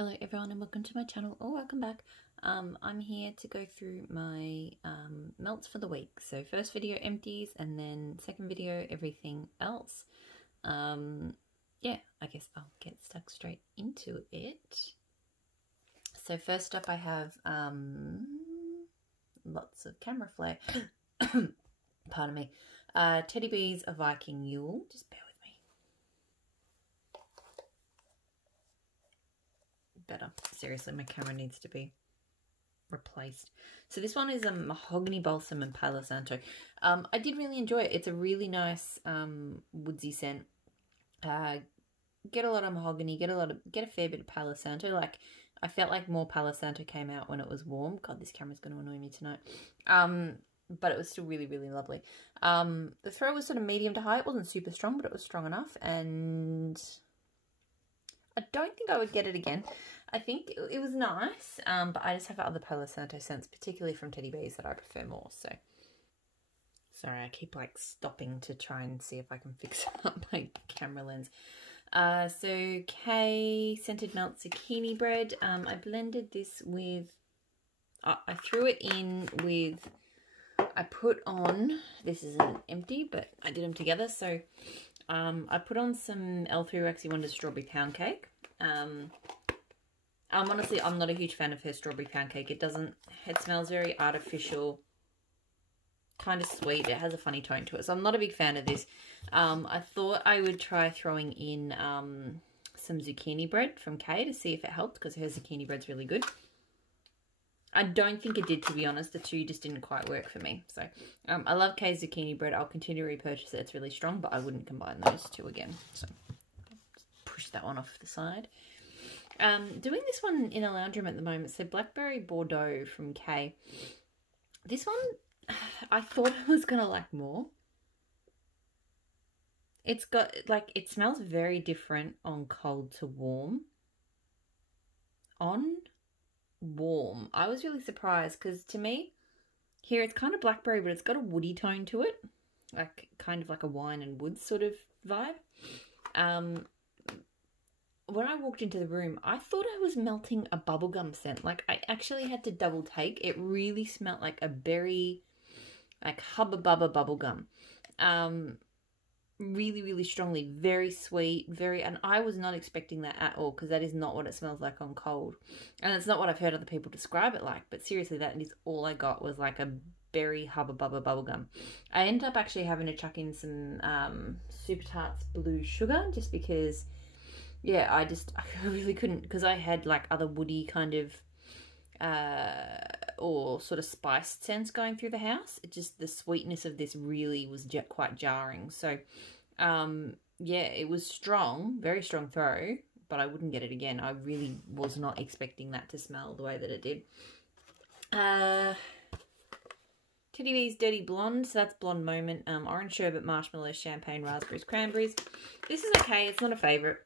Hello everyone and welcome to my channel, or welcome back. I'm here to go through my melts for the week. So first video empties, and then second video everything else. Yeah, I guess I'll get stuck straight into it. So first up I have lots of camera flare. Pardon me. Teddy Bees, a Viking Yule. Just bear with me. Better. Seriously, my camera needs to be replaced. So this one is a mahogany balsam and Palo Santo. I did really enjoy it. It's a really nice woodsy scent. Get a lot of mahogany, get a fair bit of Palo Santo. Like, I felt like more Palo Santo came out when it was warm. God, this camera's going to annoy me tonight. But it was still really, really lovely. The throw was sort of medium to high. It wasn't super strong, but it was strong enough. And I don't think I would get it again. I think it was nice, but I just have other Palo Santo scents, particularly from Teddy Bees, that I prefer more. So, sorry, I keep like stopping to try and see if I can fix up my camera lens. So K Scented Melt Zucchini Bread. I blended this with, I threw it in with, I put on, this is an empty, but I did them together. So I put on some L3 Waxy Wonders Strawberry Pound Cake. Honestly, I'm not a huge fan of her strawberry pound cake. It smells very artificial, kind of sweet. It has a funny tone to it. So I'm not a big fan of this. I thought I would try throwing in some zucchini bread from Kay to see if it helped, because her zucchini bread's really good. I don't think it did, to be honest. The two just didn't quite work for me. So I love Kay's zucchini bread. I'll continue to repurchase it. It's really strong, but I wouldn't combine those two again. So push that one off the side. Doing this one in a lounge room at the moment. So Blackberry Bordeaux from Kay. This one, I thought I was going to like more. It's got, like, it smells very different on cold to warm. On warm, I was really surprised, because to me, here it's kind of blackberry, but it's got a woody tone to it. Like, kind of like a wine and wood sort of vibe. When I walked into the room, I thought I was melting a bubblegum scent. Like, I actually had to double take. It really smelled like a berry, like Hubba Bubba bubblegum. Really, really strongly. Very sweet. And I was not expecting that at all, because that is not what it smells like on cold. And it's not what I've heard other people describe it like. But seriously, that is all I got, was like a berry Hubba Bubba bubblegum. I ended up actually having to chuck in some Super Tarts Blue Sugar, just because... yeah, I really couldn't, because I had like other woody kind of, or sort of spiced scents going through the house. It just, the sweetness of this really was quite jarring. So, yeah, it was strong, very strong throw, but I wouldn't get it again. I really was not expecting that to smell the way that it did. Teddy Bees Dirty Blonde, so that's Blonde Moment. Orange Sherbet, Marshmallow, Champagne, Raspberries, Cranberries. This is okay, it's not a favourite.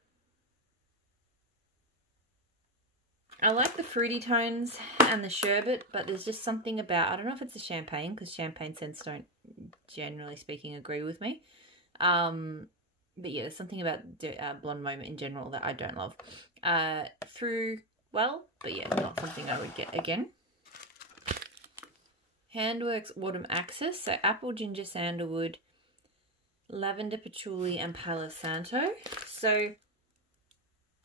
I like the fruity tones and the sherbet, but there's just something about, I don't know if it's the champagne, because champagne scents don't, generally speaking, agree with me. But yeah, there's something about Blonde Moment in general that I don't love. Through well, but yeah, not something I would get again. Handworks Autumn Axis, so apple, ginger, sandalwood, lavender, patchouli, and Palo Santo. So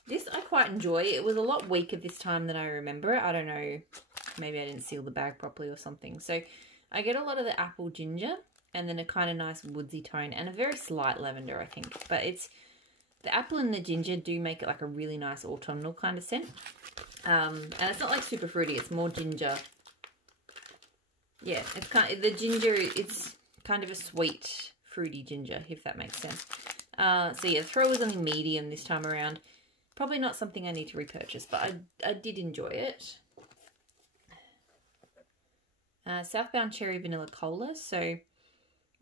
this I quite enjoy. It was a lot weaker this time than I remember. I don't know, maybe I didn't seal the bag properly or something. So I get a lot of the apple ginger, and then a kind of nice woodsy tone, and a very slight lavender, I think. But it's, the apple and the ginger do make it like a really nice autumnal kind of scent. And it's not like super fruity, it's more ginger. Yeah, it's kind of, the ginger, it's kind of a sweet, fruity ginger, if that makes sense. So yeah, the throw was only medium this time around. Probably not something I need to repurchase, but I did enjoy it. Southbound Cherry Vanilla Cola. So,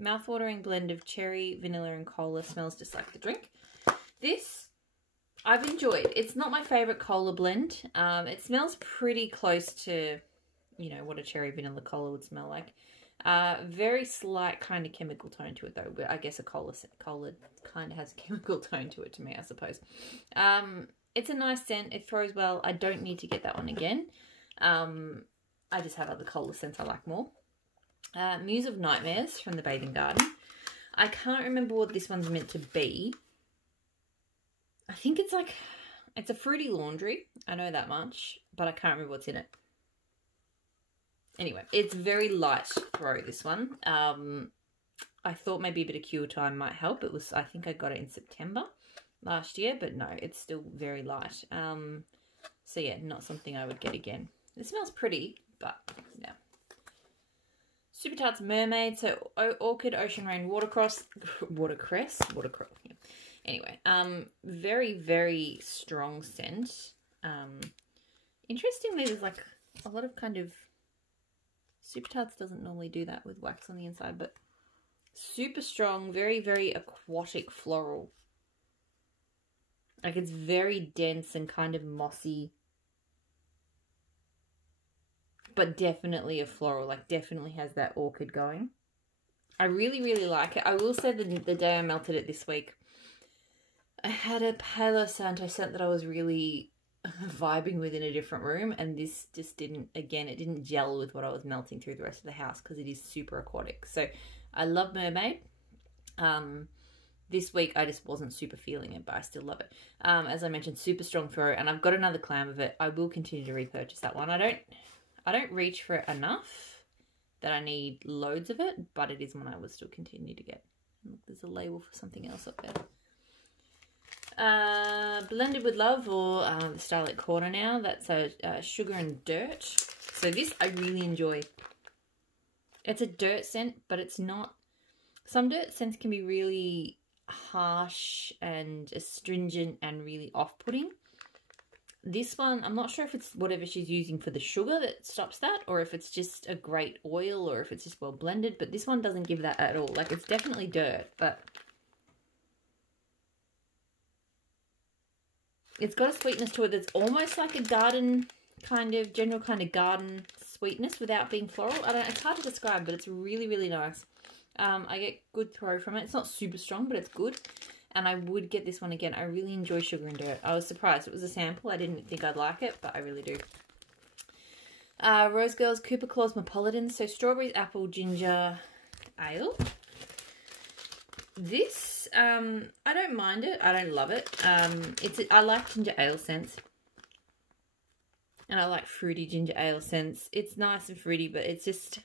mouthwatering blend of cherry, vanilla, and cola. Smells just like the drink. This, I've enjoyed. It's not my favourite cola blend. It smells pretty close to, you know, what a cherry vanilla cola would smell like. Very slight kind of chemical tone to it though, but I guess a cola kind of has a chemical tone to it to me, I suppose. It's a nice scent. It throws well. I don't need to get that one again. I just have other cola scents I like more. Muse of Nightmares from the Bathing Garden. I can't remember what this one's meant to be. I think it's like, it's a fruity laundry. I know that much, but I can't remember what's in it. Anyway, it's very light throw, this one. I thought maybe a bit of cure time might help. It was, I think I got it in September last year, but no, it's still very light. So yeah, not something I would get again. It smells pretty, but yeah. Super Tarts Mermaid, so Orchid, Ocean Rain, Watercress. Yeah. Anyway, very, very strong scent. Interestingly, there's like a lot of kind of, Super Tarts doesn't normally do that with wax on the inside, but super strong, very, very aquatic floral. Like it's very dense and kind of mossy, but definitely a floral, like definitely has that orchid going. I really, really like it. I will say that the day I melted it this week, I had a Palo Santo scent that I was really vibing with in a different room, and this just didn't, again, it didn't gel with what I was melting through the rest of the house because it is super aquatic. So I love Mermaid. This week I just wasn't super feeling it, but I still love it. As I mentioned, super strong throw, and I've got another clam of it. I will continue to repurchase that one. I don't reach for it enough that I need loads of it, but it is one I will still continue to get. Look, there's a label for something else up there. Blended with Love, or the Starlit Corner now. That's a Sugar and Dirt. So this I really enjoy. It's a dirt scent, but it's not. Some dirt scents can be really harsh and astringent and really off-putting. This one, I'm not sure if it's whatever she's using for the sugar that stops that, or if it's just a great oil, or if it's just well blended, but this one doesn't give that at all. Like, it's definitely dirt, but it's got a sweetness to it that's almost like a garden kind of, general kind of garden sweetness without being floral. I don't know, it's hard to describe, but it's really, really nice. I get good throw from it. It's not super strong, but it's good. And I would get this one again. I really enjoy Sugar and Dirt. I was surprised. It was a sample. I didn't think I'd like it, but I really do. Rose Girls Cooper Cosmopolitan. So strawberries, apple, ginger, ale. This, I don't mind it. I don't love it. I like ginger ale scents. And I like fruity ginger ale scents. It's nice and fruity, but it's just,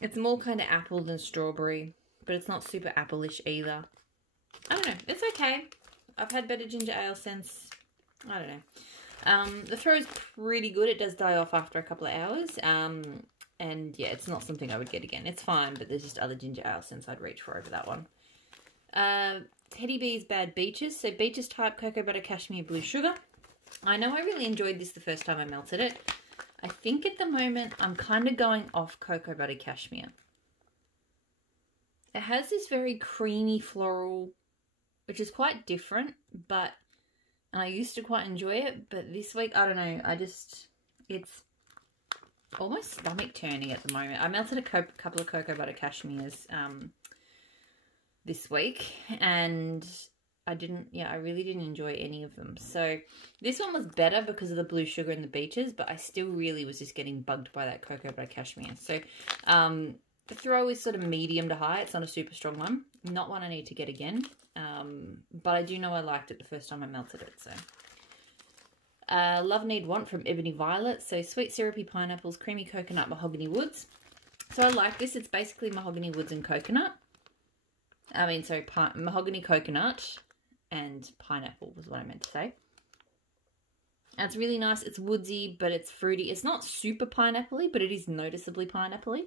it's more kind of apple than strawberry, but it's not super apple-ish either. I don't know. It's okay. I've had better ginger ale scents. I don't know. The throw is pretty good. It does die off after a couple of hours. And yeah, it's not something I would get again. It's fine, but there's just other ginger ale scents I'd reach for over that one. Teddy Bees Bad Beaches. So Beaches Type Cocoa Butter Cashmere Blue Sugar. I know I really enjoyed this the first time I melted it. I think at the moment I'm kind of going off Cocoa Butter Cashmere. It has this very creamy floral, which is quite different, but, and I used to quite enjoy it, but this week, I don't know, it's almost stomach turning at the moment. I melted a couple of Cocoa Butter Cashmeres this week, and I really didn't enjoy any of them. So this one was better because of the blue sugar and the beaches, but I still really was just getting bugged by that Cocoa Butter Cashmere. So the throw is sort of medium to high. It's not a super strong one. Not one I need to get again. But I do know I liked it the first time I melted it. So Love Need Want from Ebony Violet. So sweet syrupy pineapples, creamy coconut, mahogany woods. So I like this. It's basically mahogany woods and coconut. Mahogany coconut and pineapple was what I meant to say. And it's really nice. It's woodsy, but it's fruity. It's not super pineapple-y, but it is noticeably pineapple-y.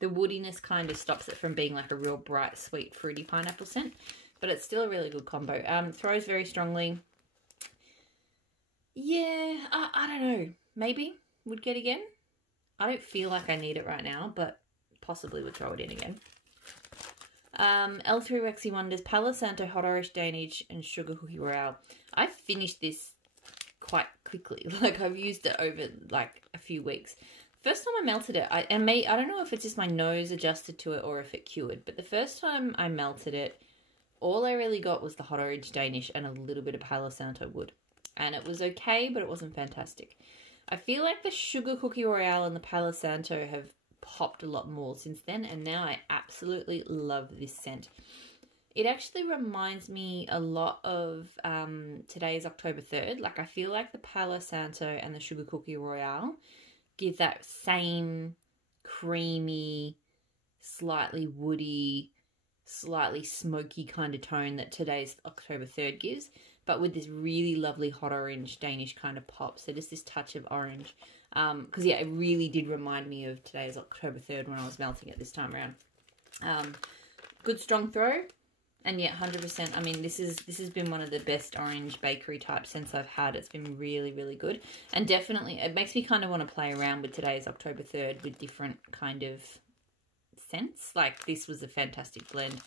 The woodiness kind of stops it from being like a real bright, sweet, fruity pineapple scent. But it's still a really good combo. Throws very strongly. Yeah, I don't know. Maybe would get again. I don't feel like I need it right now, but possibly would throw it in again. L3 Waxy Wonders, Palo Santo, Hot Irish Danish, and Sugar Cookie Royale. I finished this quite quickly. Like, I've used it over, like, a few weeks. First time I melted it, I don't know if it's just my nose adjusted to it or if it cured, but the first time I melted it, all I really got was the hot orange Danish and a little bit of Palo Santo wood. And it was okay, but it wasn't fantastic. I feel like the Sugar Cookie Royale and the Palo Santo have popped a lot more since then, and now I absolutely love this scent. It actually reminds me a lot of today is October 3rd. Like, I feel like the Palo Santo and the Sugar Cookie Royale give that same creamy, slightly woody, slightly smoky kind of tone that today's October 3rd gives, but with this really lovely hot orange Danish kind of pop. So just this touch of orange. Because, yeah, it really did remind me of today's October 3rd when I was melting it this time around. Good strong throw. And yeah, 100%. I mean, this has been one of the best orange bakery type scents I've had. It's been really, really good. And definitely, it makes me kind of want to play around with today's October 3rd with different kind of scents. Like, this was a fantastic blend.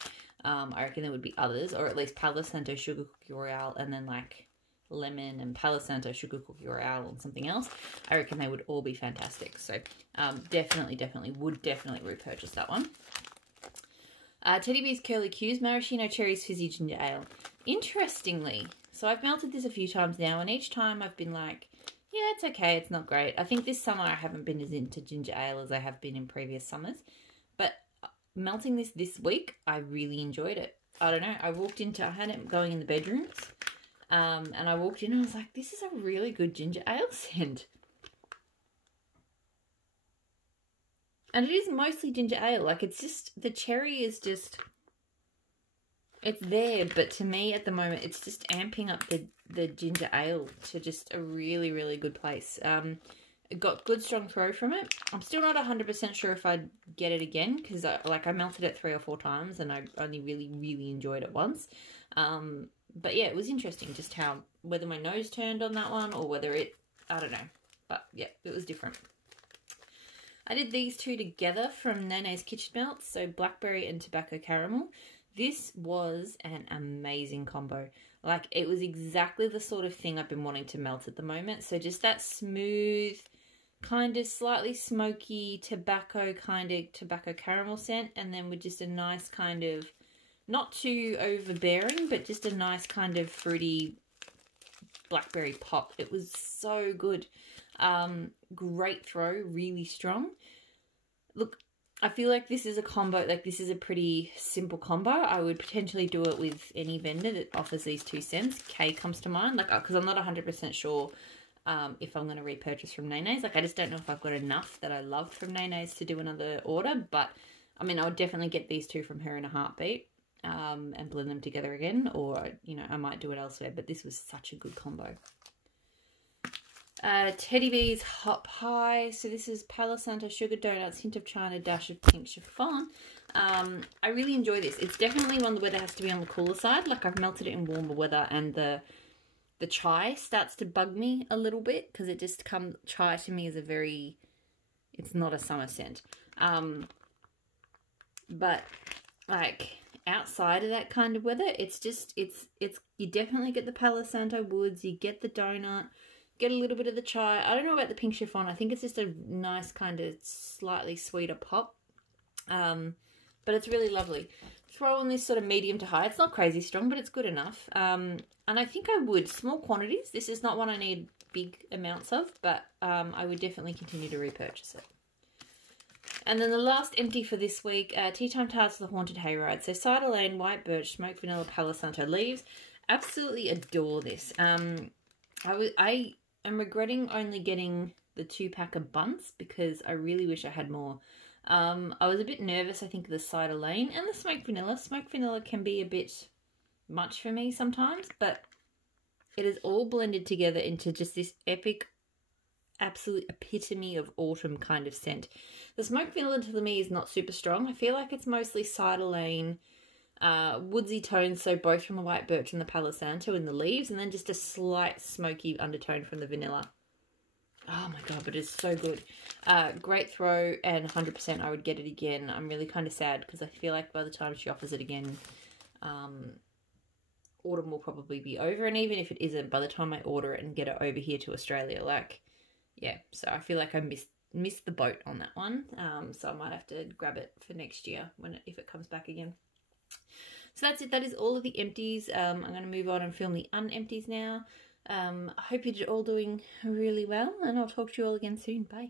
I reckon there would be others, or at least Palo Santo Sugar Cookie Royale, and then like lemon and Palo Santo Sugar Cookie Royale and something else. I reckon they would all be fantastic. So definitely repurchase that one. Teddy Bear's Curly Q's Maraschino Cherries Fizzy Ginger Ale. Interestingly, so I've melted this a few times now, and each time I've been like, yeah, it's okay, it's not great. I think this summer I haven't been as into ginger ale as I have been in previous summers. But melting this week, I really enjoyed it. I don't know, I had it going in the bedrooms, and I walked in and I was like, this is a really good ginger ale scent. And it is mostly ginger ale. Like, it's just, the cherry is just, it's there. But to me at the moment, it's just amping up the ginger ale to just a really, really good place. It got good strong throw from it. I'm still not 100% sure if I'd get it again, because I melted it 3 or 4 times and I only really, really enjoyed it once. But yeah, it was interesting just how, whether my nose turned on that one or whether it, I don't know. But yeah, it was different. I did these two together from Nene's Kitchen Melts, so blackberry and tobacco caramel. This was an amazing combo. Like, it was exactly the sort of thing I've been wanting to melt at the moment. So just that smooth, kind of slightly smoky tobacco caramel scent, and then with just a nice kind of, not too overbearing, but just a nice kind of fruity blackberry pop. It was so good. Great throw, really strong. Look, I feel like this is a combo, like this is a pretty simple combo. I would potentially do it with any vendor that offers these two scents. K comes to mind, like, because I'm not 100% sure if I'm going to repurchase from Nene's. Like, I just don't know if I've got enough that I loved from Nene's to do another order, but I mean, I would definitely get these two from her in a heartbeat, and blend them together again, or, you know, I might do it elsewhere, but this was such a good combo. Teddy Bear's Hot Pie. So this is Palo Santo Sugar Donuts, hint of China, dash of pink chiffon. I really enjoy this. It's definitely one where it has to be on the cooler side. Like, I've melted it in warmer weather, and the chai starts to bug me a little bit, because it just chai to me is a very, it's not a summer scent. But like, outside of that kind of weather, it's just, it's you definitely get the Palo Santo woods, you get the donut, get a little bit of the chai. I don't know about the pink chiffon. I think it's just a nice kind of slightly sweeter pop. But it's really lovely. Throw on this sort of medium to high. It's not crazy strong, but it's good enough. And I think I would, small quantities. This is not one I need big amounts of, but I would definitely continue to repurchase it. And then the last empty for this week, Tea Time Tarts, The Haunted Hayride. So Cider Lane, White Birch, Smoked Vanilla, Palo Santo Leaves. Absolutely adore this. I am regretting only getting the 2-pack of bunts, because I really wish I had more. I was a bit nervous, I think, of the Cider Lane and the Smoked Vanilla. Smoked Vanilla can be a bit much for me sometimes, but it is all blended together into just this epic, absolute epitome of autumn kind of scent. The Smoked Vanilla to me is not super strong. I feel like it's mostly Cider Lane, woodsy tones, so both from the White Birch and the Palo Santo in the leaves, and then just a slight smoky undertone from the vanilla. Oh my god, but it's so good. Great throw, and 100% I would get it again. I'm really kind of sad, because I feel like by the time she offers it again, autumn will probably be over, and even if it isn't, by the time I order it and get it over here to Australia, like, yeah, so I feel like I missed the boat on that one. So I might have to grab it for next year if it comes back again. So that's it. That is all of the empties. I'm going to move on and film the unempties now. I hope you're all doing really well, and I'll talk to you all again soon. Bye.